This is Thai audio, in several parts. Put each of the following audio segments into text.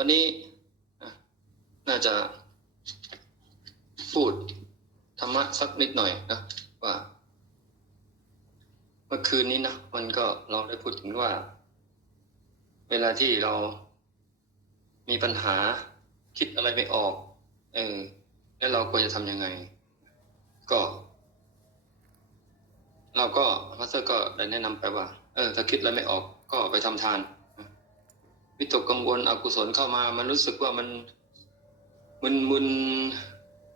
วันนี้น่าจะพูดธรรมะสักนิดหน่อยนะว่า เมื่อคืนนี้นะมันก็เราได้พูดถึงว่า เวลาที่เรามีปัญหาคิดอะไรไม่ออก เออแล้วเราควรจะทำยังไง ก็ เราก็มาสเตอร์ก็ได้แนะนำไปว่า เออ ถ้าคิดอะไรไม่ออกก็ไปทำทาน วิตกกังวลอกุศลเข้ามา มันรู้สึกว่ามันมึนมึน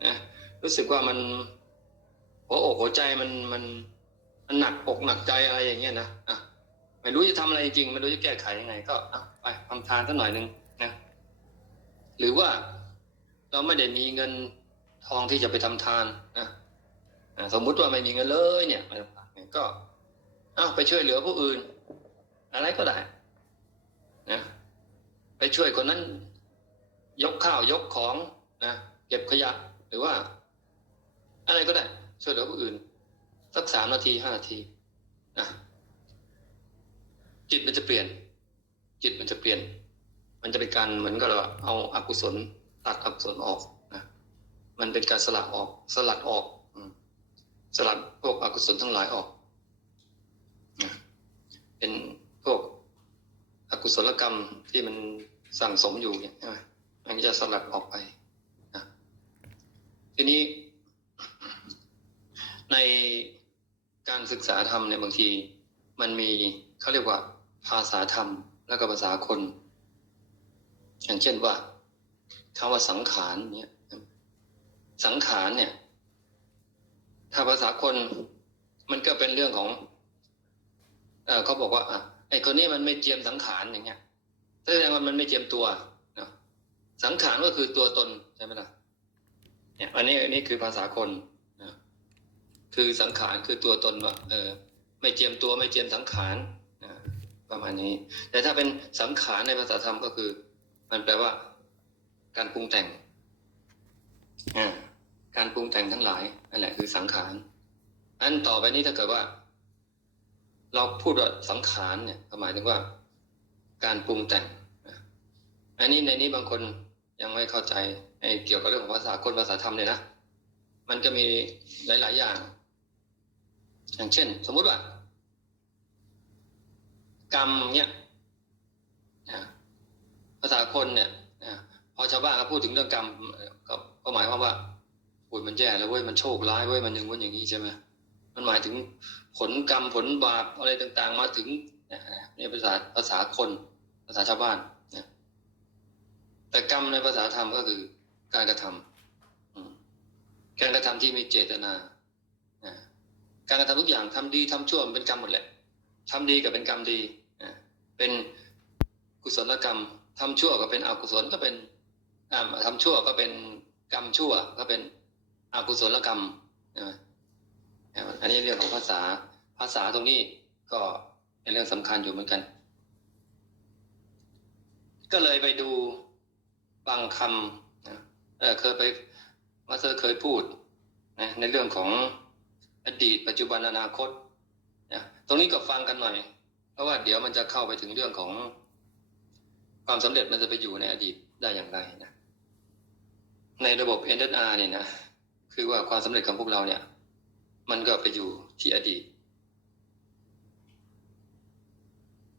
นะรู้สึกว่ามันหัวอกหัวใจมันมันมันหนักอกหนักใจอะไรอย่างเงี้ยนะอะไม่รู้จะทำอะไรจริงไม่รู้จะแก้ไขยังไง ก็อะไปทำทานสักหน่อยหนึ่งนะหรือว่าเราไม่ได้มีเงินทองที่จะไปทำทานนะอะสมมุติว่าไม่มีเงินเลยเนี่ยก็อ้าวไปช่วยเหลือผู้อื่น อะไรก็ได้นะ ไปช่วยคนนั้น ยกข้าวยกของนะเก็บขยะหรือว่า อะไรก็ได้ ช่วยเหลือผู้อื่น สักสามนาทีห้านาทีนะจิตมันจะเปลี่ยน จิตมันจะเปลี่ยน มันจะเป็นการเหมือนกับเราเอาอากุศลตัดอกุศลออกนะมันเป็นการสลัดออก สลัดออกสลัดพวกอกุศลทั้งหลายออกนะเป็นพวกอกุศลกรรมที่มัน สั่งสมอยู่เนี่ยใช่ไหมมันจะสลัดออกไปนะทีนี้ ในการศึกษาธรรมเนี่ยบางที มันมีเขาเรียกว่า ภาษาธรรม แล้วก็ภาษาคน อย่างเช่นว่าคำว่าสังขารเนี่ยสังขารเนี่ย ถ้าภาษาคนมันก็เป็นเรื่องของ เออเขาบอกว่าอะไอคนนี้มันไม่เจียมสังขารอย่างเงี้ย แสดงว่ามันไม่เจียมตัวนะสังขารก็คือตัวตนใช่ไหมล่ะเนี่ยอันนี้อันนี้คือภาษาคนนะคือสังขารคือตัวตนว่าเออไม่เจียมตัวไม่เจียมสังขารนะประมาณนี้ แต่ถ้าเป็นสังขารในภาษาธรรมก็คือ มันแปลว่า การปรุงแต่งอ่าการปรุงแต่งทั้งหลายนั่นแหละคือสังขารอันต่อไปนี้ถ้าเกิดว่า เราพูดว่าสังขารเนี่ยหมายถึงว่า การปรุงแต่งอันนี้ในนี้บางคนยังไม่เข้าใจเกี่ยวกับเรื่องของภาษาคนภาษาธรรมเนี่ยนะมันก็มีหลาย ๆ อย่าง อย่างเช่น สมมุติว่า กรรมเนี่ยภาษาคนเนี่ยพอชาวบ้านเขาพูดถึงเรื่องกรรมก็ก็หมายความว่าโอ้ยมันแย่แล้วเว้ยมันโชคร้ายเว้ยมันอย่างว่าอย่างนี้ใช่ไหมมันหมายถึงผลกรรมผลบาปอะไรต่าง ๆ มาถึงเนี่ยภาษาภาษาคน ภาษาชาวบ้านนะแต่กรรมในภาษาธรรมก็คือการกระทำอืมการกระทำที่มีเจตนาการกระทำทุกอย่างทำดีทำชั่วมันเป็นกรรมหมดแหละทำดีก็เป็นกรรมดีเป็นกุศลกรรมทำชั่วก็เป็นอกุศลก็เป็นอ่าทำชั่วก็เป็นกรรมชั่วก็เป็นอกุศลกรรมใช่ไหมอันนี้เรื่องของภาษาภาษาตรงนี้ก็เป็นเรื่องสำคัญอยู่เหมือนกัน ก็เลยไปดูบางคำนะเเคยไปมาสเตอร์เคยพูดนะในเรื่องของอดีตปัจจุบันอนาคตนะตรงนี้ก็ฟังกันหน่อย เพราะว่าเดี๋ยวมันจะเข้าไปถึงเรื่องของความสำเร็จมันจะไปอยู่ในอดีตได้อย่างไรนะในระบบ NSR เนี่ยนะคือว่าความสำเร็จของพวกเราเนี่ย มันก็ไปอยู่ที่อดีต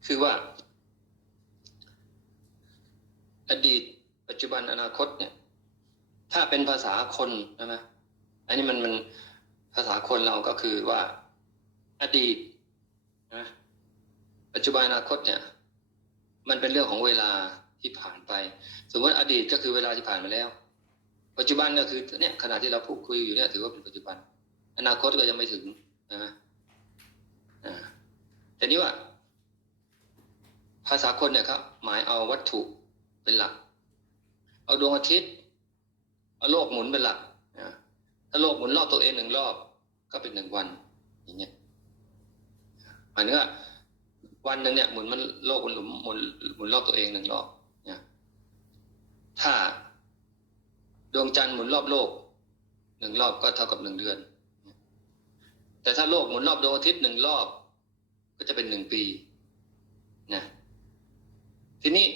คือว่า อดีต ปัจจุบันอนาคตเนี่ย ถ้าเป็นภาษาคนใช่ไหมอันนี้มันมันภาษาคนเราก็คือว่า อดีตนะปัจจุบันอนาคตเนี่ย มันเป็นเรื่องของเวลาที่ผ่านไป สมมติอดีตก็คือเวลาที่ผ่านมาแล้ว ปัจจุบันก็คือเนี่ยขณะที่เราพูดคุยอยู่เนี่ยถือว่าเป็นปัจจุบัน อนาคตก็ยังไม่ถึงนะอ่าแต่นี้ว่า ภาษาคนเนี่ยครับ หมายเอาวัตถุ เป็นหลัก เอาดวงอาทิตย์ เอาโลกหมุนเป็นหลักนะถ้าโลกหมุนรอบตัวเองหนึ่งรอบ ก็เป็นหนึ่งวัน อย่างเงี้ยหมายถึงว่าวันหนึ่งเนี่ยหมุนมันโลกหมันหมุนหมุนหมุนรอบตัวเองหนึ่งรอบเนี่ยถ้าดวงจันทร์หมุนรอบโลกหนึ่งรอบก็เท่ากับหนึ่งเดือน แต่ถ้าโลกหมุนรอบดวงอาทิตย์หนึ่งรอบ ก็จะเป็นหนึ่งปีนะทีนี้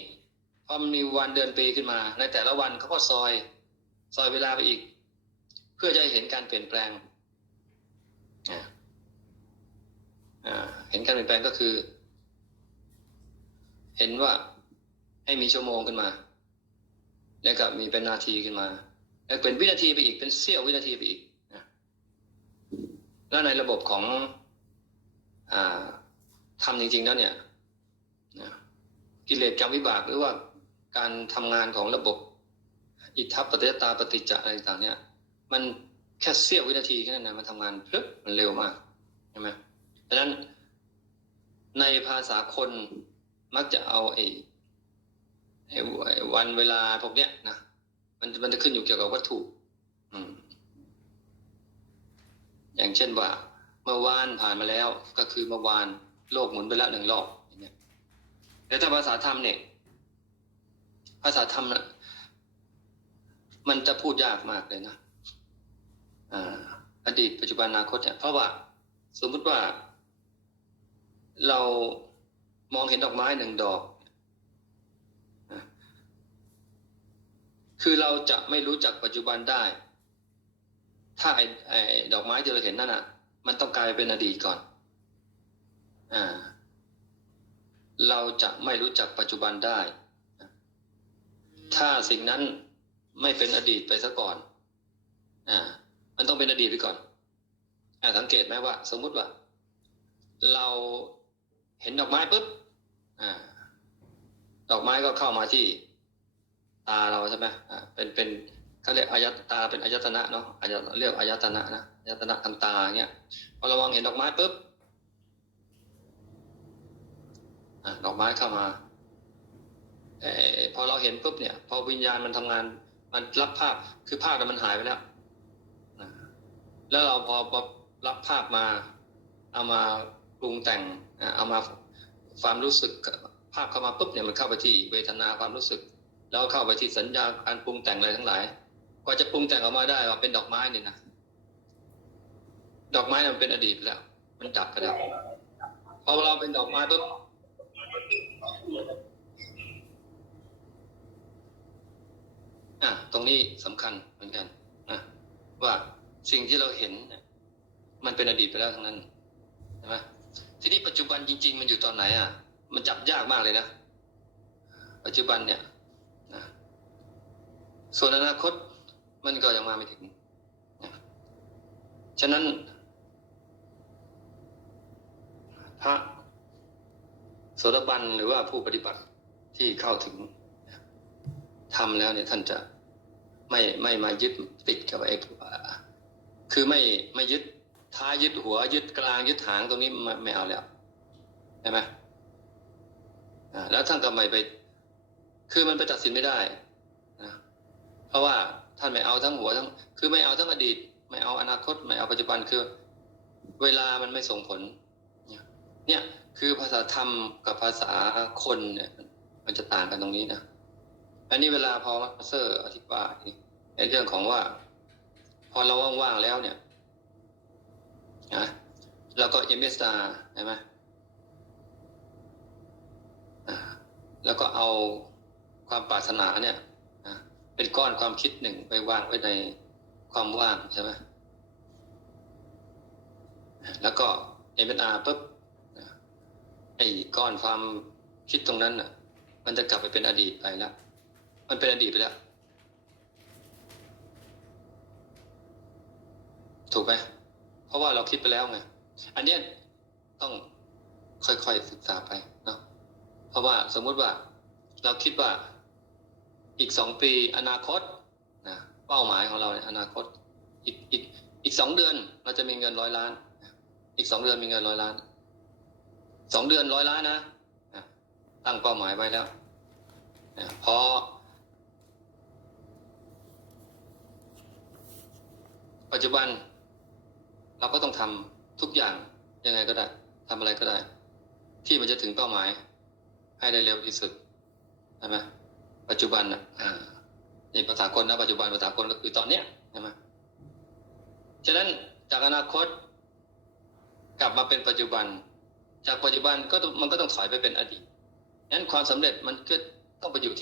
พอมันมีวันเดือนปีขึ้นมา ในแต่ละวันเขาก็ซอย ซอยเวลาไปอีก เพื่อจะเห็นการเปลี่ยนแปลงเห็นการเปลี่ยนแปลงก็คือ เห็นว่าให้มีชั่วโมงขึ้นมา แล้วก็มีเป็นนาทีขึ้นมา แล้วเป็นวินาทีไปอีกเป็นเสี้ยววินาทีไปอีกแล้วในระบบของอ่าทำจริงๆแล้วเนี่ยกิเลสกรรมวิบากหรือว่า การทำงานของระบบอิทธัปปฏิยตาปฏิจจะอะไรต่างเนี่ย มันแค่เสี้ยววินาทีแค่นั้นนะมันทำงานพลึบมันเร็วมากใช่ไหมดังนั้นในภาษาคนมักจะเอาไอ้ไอ้วันเวลาพวกเนี้ยนะมันมันจะขึ้นอยู่เกี่ยวกับวัตถุ อืม อย่างเช่นว่า เมื่อวานผ่านมาแล้ว ก็คือเมื่อวานโลกหมุนไปแล้วหนึ่งรอบอย่างเงี้ยแต่ถ้าภาษาธรรมเนี่ย ภาษาธรรมนะมันจะพูดยากมากเลยนะอ่าอดีตปัจจุบันอนาคตเนี่ยเพราะว่าสมมติว่า เรามองเห็นดอกไม้หนึ่งดอกคือเราจะไม่รู้จักปัจจุบันได้ ถ้าไอ้ไอ้ดอกไม้ที่เราเห็นนั่นอะ มันต้องกลายเป็นอดีตก่อน อ่า เราจะไม่รู้จักปัจจุบันได้ ถ้าสิ่งนั้นไม่เป็นอดีตไปซะก่อน อ่า มันต้องเป็นอดีตไปก่อน อ่าสังเกตไหมว่า สมมุติว่า เราเห็นดอกไม้ปุ๊บ อ่า ดอกไม้ก็เข้ามาที่ตาเราใช่ไหมอ่า เป็น เป็นเขาเรียกอายตตาเป็นอายตนะเนาะอายตเรียกอายตนะนะอายตนะทางตาเงี้ย พอเรามองเห็นดอกไม้ปุ๊บ อ่า ดอกไม้เข้ามา พอเราเห็นปุ๊บเนี่ย พอวิญญาณมันทำงาน มันรับภาพคือภาพมันหายไปแล้วแล้วเราพอรับภาพมา เอามาปรุงแต่งเอามาความรู้สึกภาพเข้ามาปุ๊บเนี่ยมันเข้าไปที่เวทนาความรู้สึก แล้วเข้าไปที่สัญญาการปรุงแต่งอะไรทั้งหลายกว่าจะปรุงแต่งออกมาได้ว่าเป็นดอกไม้เนี่ยนะดอกไม้มันเป็นอดีตแล้ว มันดับไปแล้วพอเราเป็นดอกไม้ปุ๊บ อะตรงนี้สำคัญเหมือนกันนะว่าสิ่งที่เราเห็นมันเป็นอดีตไปแล้วทั้งนั้นใช่ไหมทีนี้ปัจจุบันจริง ๆ มันอยู่ตอนไหนอะ มันจับยากมากเลยนะ ปัจจุบันเนี่ยนะส่วนอนาคตมันก็ยังมาไม่ถึงนะฉะนั้นพระโสดาบันหรือว่าผู้ปฏิบัติที่เข้าถึง ทำแล้วเนี่ยท่านจะไม่ไม่มายึดติดกับไอ้คือไม่ไม่ยึดท้ายยึดหัว ยึดกลางยึดหางตรงนี้ไม่ไม่เอาแล้วใช่ไหมอ่าแล้วท่านก็ไม่ไป คือมันไปตัดสินไม่ได้นะเพราะว่าท่านไม่เอาทั้งหัวทั้ง คือไม่เอาทั้งอดีต ไม่เอาอนาคต ไม่เอาปัจจุบันคือ เวลามันไม่ส่งผล เนี่ย คือภาษาธรรมกับภาษาคนเนี่ย มันจะต่างกันตรงนี้นะ อันนี้เวลาพอมาสเตอร์อธิบายในเรื่องของว่า พอเราว่างๆแล้วเนี่ยนะเราก็เอเมสตาใช่ไหมอ่าแล้วก็เอาความปรารถนาเนี่ยนะเป็นก้อนความคิดหนึ่งไปวางไว้ในความว่างใช่ไหมแล้วก็เอเมสอาปุ๊บไอ้ก้อนความคิดตรงนั้นน่ะ มันจะกลับไปเป็นอดีตไปแล้ว มันเป็นอดีตไปแล้ว ถูกไหมเพราะว่าเราคิดไปแล้วไงอันเนี้ยต้องค่อยๆศึกษาไปเนาะเพราะว่าสมมุติว่า เราคิดว่าอีกสองปีอนาคตนะเป้าหมายของเราในอนาคต อีกอีกอีกสองเดือน เราจะมีเงินร้อยล้าน อีกสองเดือนมีเงินร้อยล้านสองเดือนร้อยล้านนะตั้งเป้าหมายไว้แล้วพอ ปัจจุบัน เราก็ต้องทำทุกอย่างยังไงก็ได้ทำอะไรก็ได้ ที่มันจะถึงเป้าหมาย ให้ได้เร็วที่สุดใช่ไหมปัจจุบันอะอ่าในภาษาคนนะปัจจุบันภาษาคนก็คือตอนเนี้ยใช่ไหมฉะนั้นจากอนาคต กลับมาเป็นปัจจุบัน จากปัจจุบันก็มันก็ต้องถอยไปเป็นอดีตนั้นความสำเร็จมันก็ต้องไปอยู่ที่